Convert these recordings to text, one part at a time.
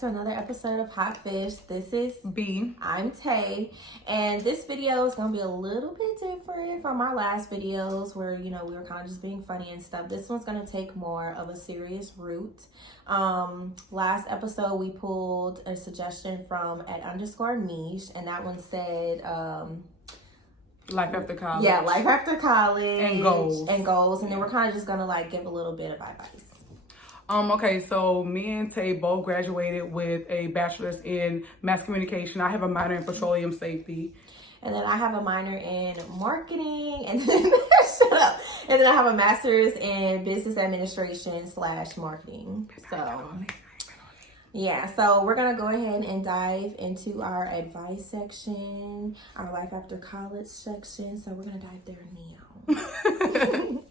to another episode of Hot Fish. This is B. I'm Tay, and this video is going to be a little bit different from our last videos where, we were kind of just being funny and stuff. This one's going to take more of a serious route. Last episode, we pulled a suggestion from @_niche, and that one said, life after college. Yeah, life after college. And goals. And then we're kind of just going to give a little bit of advice. Okay, so me and Tay both graduated with a bachelor's in mass communication. I have a minor in petroleum safety. And then I have a minor in marketing, and then shut up. And then I have a master's in business administration / marketing. So yeah, so we're gonna go ahead and dive into our advice section, our life after college section. So we're gonna dive there now.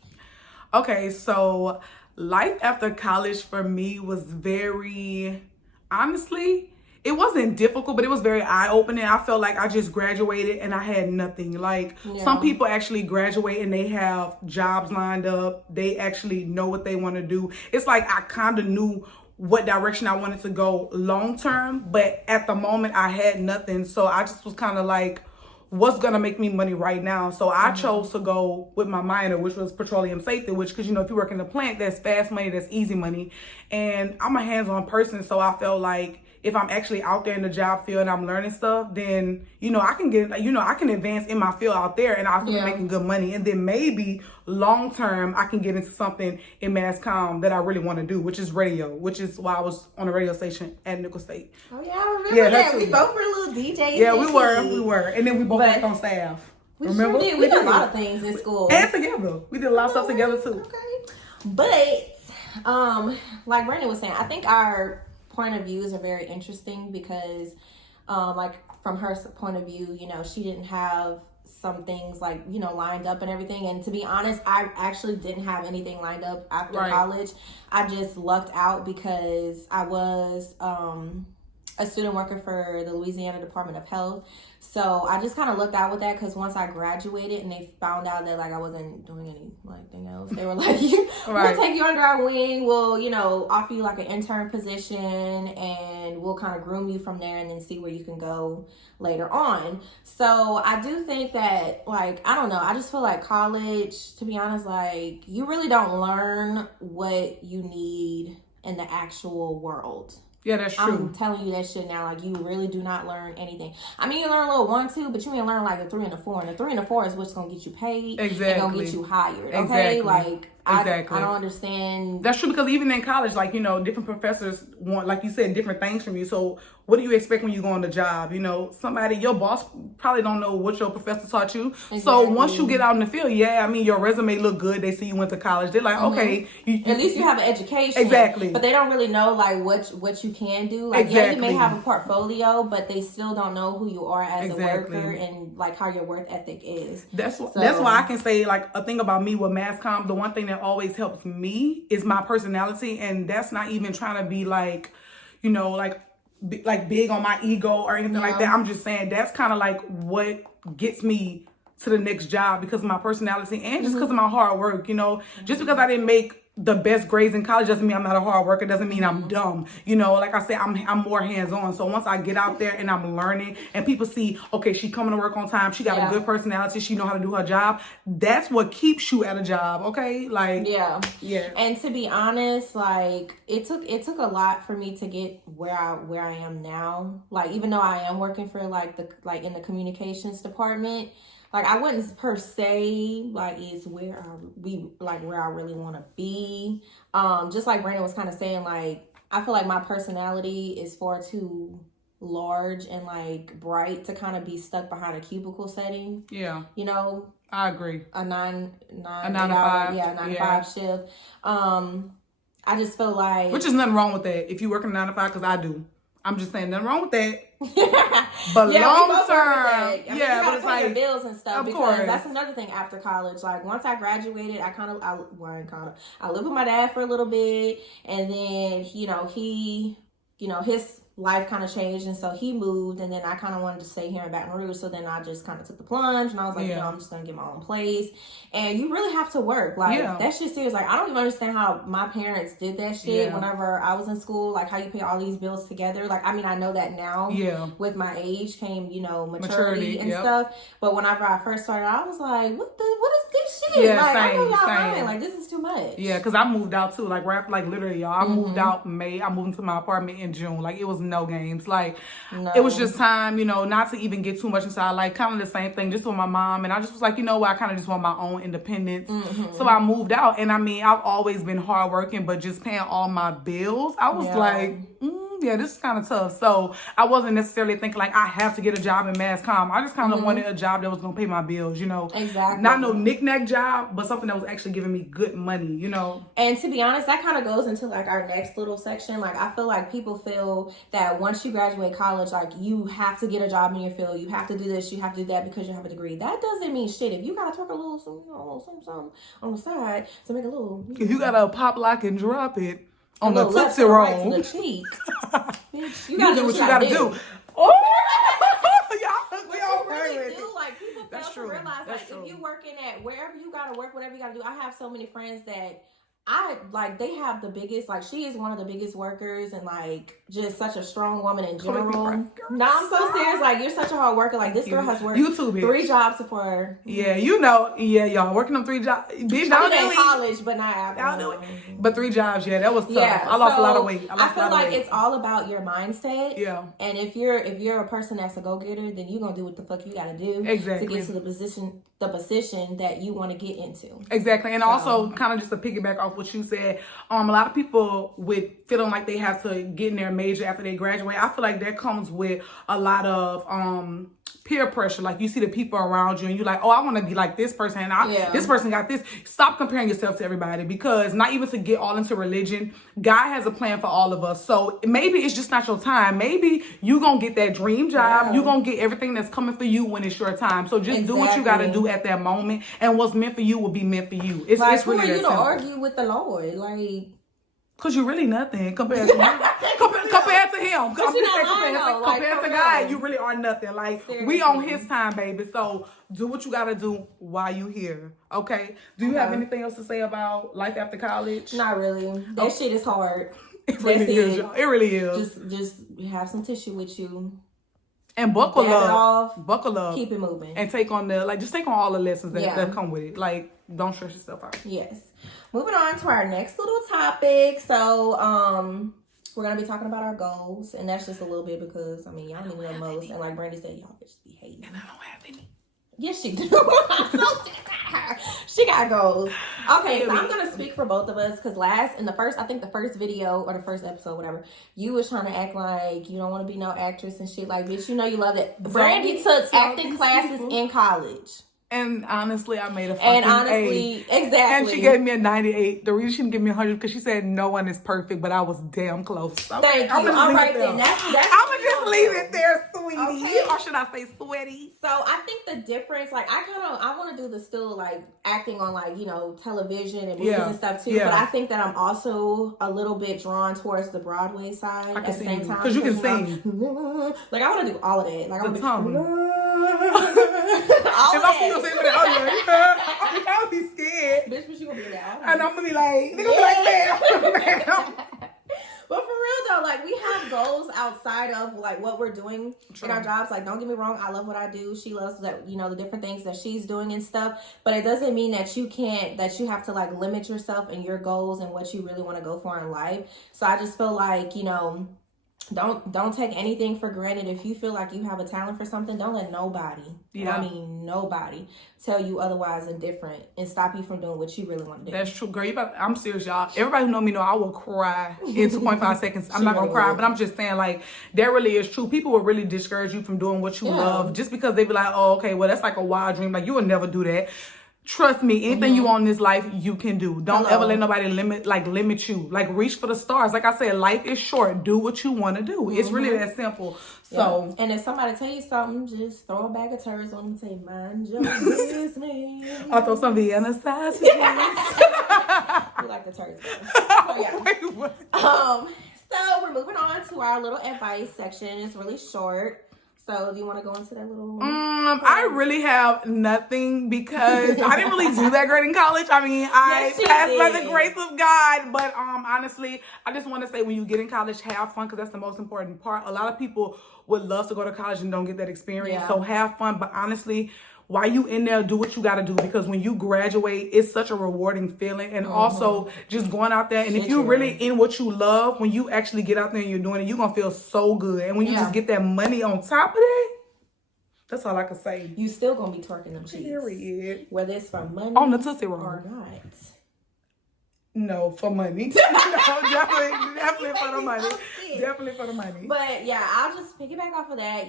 Okay, so life after college for me was very, honestly, it wasn't difficult, but it was very eye-opening. I felt like I just graduated and I had nothing. Some people actually graduate and they have jobs lined up. They actually know what they want to do. It's like I kind of knew what direction I wanted to go long-term, but at the moment I had nothing. So I just was kind of like, what's gonna make me money right now? So I chose to go with my minor, which was petroleum safety, which, because if you work in the plant, that's fast money, that's easy money. And I'm a hands-on person, so I felt like if I'm actually out there in the job field and I'm learning stuff, then I can get, I can advance in my field out there, and I'll be making good money. And then maybe long term I can get into something in mass comm that I really want to do, which is radio, which is why I was on a radio station at Nickel State. Oh yeah, I remember that. We both were little DJs. Yeah, we were. And then we both worked on staff. Remember? Sure did. We did a lot of things in school. And together. We did a lot of stuff together too. Okay. But like Brandon was saying, I think our point of views are very interesting because from her point of view, she didn't have some things lined up and everything. And to be honest, I actually didn't have anything lined up after college. I just lucked out because I was a student worker for the Louisiana Department of Health. So I just kind of looked out with that because once I graduated and they found out that I wasn't doing anything else, they were like, we'll take you under our wing. We'll, offer you an intern position, and we'll kind of groom you from there and then see where you can go later on. So I do think that, I don't know, I just feel like college, to be honest, you really don't learn what you need in the actual world. Yeah, that's true. I'm telling you that shit now. You really do not learn anything. I mean, you learn a little 1, 2, but you ain't learn the 3 and the 4. And the 3 and the 4 is what's gonna get you paid. Exactly. And gonna get you hired. Okay, exactly. I don't understand. That's true, because even in college, different professors want, like you said, different things from you. So what do you expect when you go on the job? Your boss probably don't know what your professor taught you. Exactly. So once you get out in the field, your resume look good. They see you went to college. They're like, okay. At least you have an education. Exactly. But they don't really know what you can do. Exactly. Yeah, you may have a portfolio, but they still don't know who you are as a worker and how your work ethic is. That's why I can say a thing about me with mass comm. The one thing that always helps me is my personality, and that's not even trying to be big on my ego or anything like that. I'm just saying that's kind of what gets me to the next job, because of my personality and just because of my hard work. Just because I didn't make the best grades in college doesn't mean I'm not a hard worker, doesn't mean I'm dumb. Like I said, I'm more hands-on. So once I get out there and I'm learning and people see, okay, she coming to work on time, she got a good personality, she know how to do her job, that's what keeps you at a job, okay? Yeah. And to be honest, it took a lot for me to get where I am now. Even though I am working for in the communications department, I wouldn't per se is where I really want to be. Just like Brandon was kind of saying, I feel like my personality is far too large and bright to kind of be stuck behind a cubicle setting. Yeah. I agree. A 9 to 5. Yeah, 9 to 5 shift. I just feel which is nothing wrong with that if you work in 9 to 5, because I do. I'm just saying, nothing wrong with that. But long term, you gotta pay your bills and stuff, because course. That's another thing after college. Once I graduated, I lived with my dad for a little bit, and then his life kind of changed, and so he moved, and then I kind of wanted to stay here in Baton Rouge, so then I just kind of took the plunge, and I was like, I'm just gonna get my own place. And you really have to work, like that shit serious. Like I don't even understand how my parents did that shit whenever I was in school, like how you pay all these bills together. Like I mean, I know that now with my age came, you know, maturity and stuff, but whenever I first started, I was like, what is this shit? Like I know y'all lying, like this is too much. Because I moved out too, like literally, y'all, I moved out in May. I moved into my apartment in June. Like it was no games. Like it was just time, you know, not to even get too much inside. Like kind of the same thing, just with my mom. And I just was like, you know what, I kind of just want my own independence. So I moved out. And I mean, I've always been hardworking, but just paying all my bills, I was like, yeah, this is kind of tough. So I wasn't necessarily thinking like I have to get a job in mass comm. I just kind of wanted a job that was going to pay my bills, you know. Exactly. Not no knick-knack job, but something that was actually giving me good money, you know. And to be honest, that kind of goes into like our next little section. Like I feel like people feel that once you graduate college, like you have to get a job in your field. You have to do this, you have to do that because you have a degree. That doesn't mean shit. If you got to talk a little something on the side to make a little. If you got to pop, lock, and drop it. On the Tootsie Roll. Right to the cheek. Bitch, you gotta do what you gotta do. Oh, we all really do. Like people fail to realize, like if you working at wherever you gotta work, whatever you gotta do. I have so many friends that they have the biggest, like she is one of the biggest workers and like just such a strong woman in general. No, I'm so serious. Like you're such a hard worker. Like this girl has worked 3 jobs before. Yeah, you know, y'all working them 3 jobs. Bitch, I was in college, but not after. Y'all do it. But 3 jobs, that was tough. Yeah, I lost a lot of weight. I feel like it's all about your mindset. Yeah. And if you're a person that's a go-getter, then you're gonna do what the fuck you gotta do to get to the position that you want to get into. Exactly. And also kind of just to piggyback off what you said, a lot of people with feeling like they have to get in their major after they graduate, I feel like that comes with a lot of peer pressure. Like you see the people around you and you're like, oh, I want to be like this person and this person got this. Stop comparing yourself to everybody, because not even to get all into religion, God has a plan for all of us. So maybe it's just not your time. Maybe you gonna get that dream job. You gonna get everything that's coming for you when it's your time. So just do what you got to do at that moment, and what's meant for you will be meant for you. It's really who are you to simple. argue with the Lord? Like, cause you're really nothing compared to him. compared to him. Compared to God, you really are nothing. Like seriously. We on His time, baby. So do what you gotta do while you here. Okay. Do you have anything else to say about life after college? Not really. That shit is hard. It really is. It really is. Just have some tissue with you. And buckle up. Keep it moving. And take on all the lessons that come with it. Like, don't stress yourself out. Yes. Moving on to our next little topic. So, we're going to be talking about our goals. And that's just a little bit because, I mean, y'all need to know most. And like Brandy said, y'all bitches be hating. And I don't have any. Yes, she do. I'm so sick of her. She got goals. Okay, so I'm going to speak for both of us because the first video or the first episode, whatever, you was trying to act like you don't want to be no actress and shit. Like, bitch, you know you love it. Brandy took acting classes in college. And honestly, I made a fucking A. Exactly. And she gave me a 98. The reason she didn't give me 100 because she said no one is perfect, but I was damn close. Thank you. All right then. That's I'm gonna just leave it there, sweetie. Okay. Or should I say sweaty? So I think the difference, like I want to do the still like acting on like, you know, television and movies and stuff too. But I think that I'm also a little bit drawn towards the Broadway side at the same time. Because you can sing. Like I want to do all of that. Like I want to if I see you singing that, I'll be scared. Bitch, but you gonna be that. And I'm gonna be like, damn. But for real though, like we have goals outside of like what we're doing in our jobs. Like, don't get me wrong, I love what I do. She loves that, you know, the different things that she's doing and stuff. But it doesn't mean that you have to like limit yourself and your goals and what you really want to go for in life. So I just feel like, you know, don't take anything for granted. If you feel like you have a talent for something, don't let nobody, nobody tell you otherwise and different and stop you from doing what you really want to do. That's true, girl. I'm serious, y'all. Everybody who know me know I will cry in 2.5 seconds. I'm not gonna cry, but I'm just saying, like, that really is true. People will really discourage you from doing what you love just because they be like, oh, okay, well, that's like a wild dream. Like, you will never do that. Trust me, anything you want in this life, you can do. Don't ever let nobody limit you. Like, reach for the stars. Like I said, life is short. Do what you want to do. It's really that simple. So, and if somebody tell you something, just throw a bag of turds on them and say, mind your business. I'll throw some Vienna sausages. You like the turds, though. Oh, yeah. So we're moving on to our little advice section. It's really short. So do you want to go into that little? I really have nothing because I didn't really do that great in college. I mean, I passed by the grace of God. But honestly, I just want to say when you get in college, have fun because that's the most important part. A lot of people would love to go to college and don't get that experience. So have fun. But honestly, while you in there, do what you got to do because when you graduate, it's such a rewarding feeling. And also just going out there. And if you're really in what you love, when you actually get out there and you're doing it, you're going to feel so good. And when you just get that money on top of it, that's all I can say. You still going to be twerking them cheeks. Period. Whether it's for money on the Tootsie Roll or not. No, for money. No, definitely for the money. Definitely for the money. But yeah, I'll just piggyback off of that,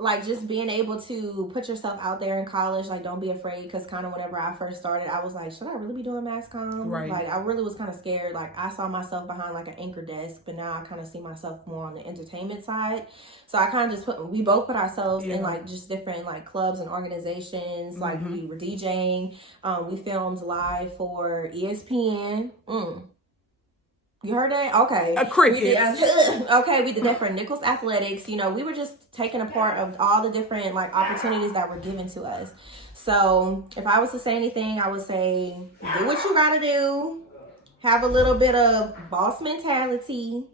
like just being able to put yourself out there in college, like don't be afraid, because kind of whenever I first started, I was like, should I really be doing mass comm? Right. Like I really was kind of scared. Like I saw myself behind like an anchor desk, but now I kind of see myself more on the entertainment side. So I kind of just we both put ourselves in like just different like clubs and organizations. Like we were DJing. We filmed live for ESPN. You heard that? Okay. Crickets. Okay, we did that for Nichols Athletics. We were just taking a part of all the different like opportunities that were given to us. So if I was to say anything, I would say do what you gotta do. Have a little bit of boss mentality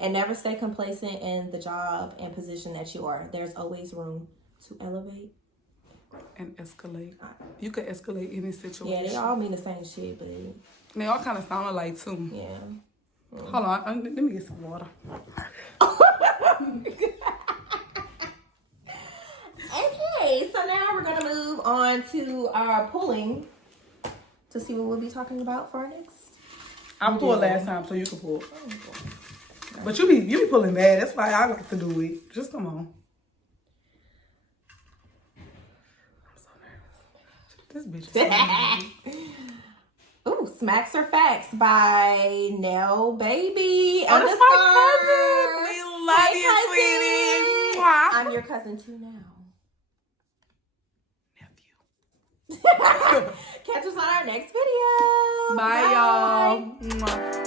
and never stay complacent in the job and position that you are. There's always room to elevate. And escalate. You could escalate any situation. Yeah, they all mean the same shit, but they all kind of sound alike too. Yeah. Hold on, let me get some water. Okay, so now we're gonna move on to our pulling to see what we'll be talking about for our next. I pulled last time, so you can pull. But you be pulling bad. That's why I like to do it. Just come on. I'm so nervous. This bitch is so nervous. Ooh, Smacks or Facts by Nell Baby. Oh, that's my cousin. We love you, sweetie. I'm your cousin too now. Nephew. Catch us on our next video. Bye. Y'all. Mwah.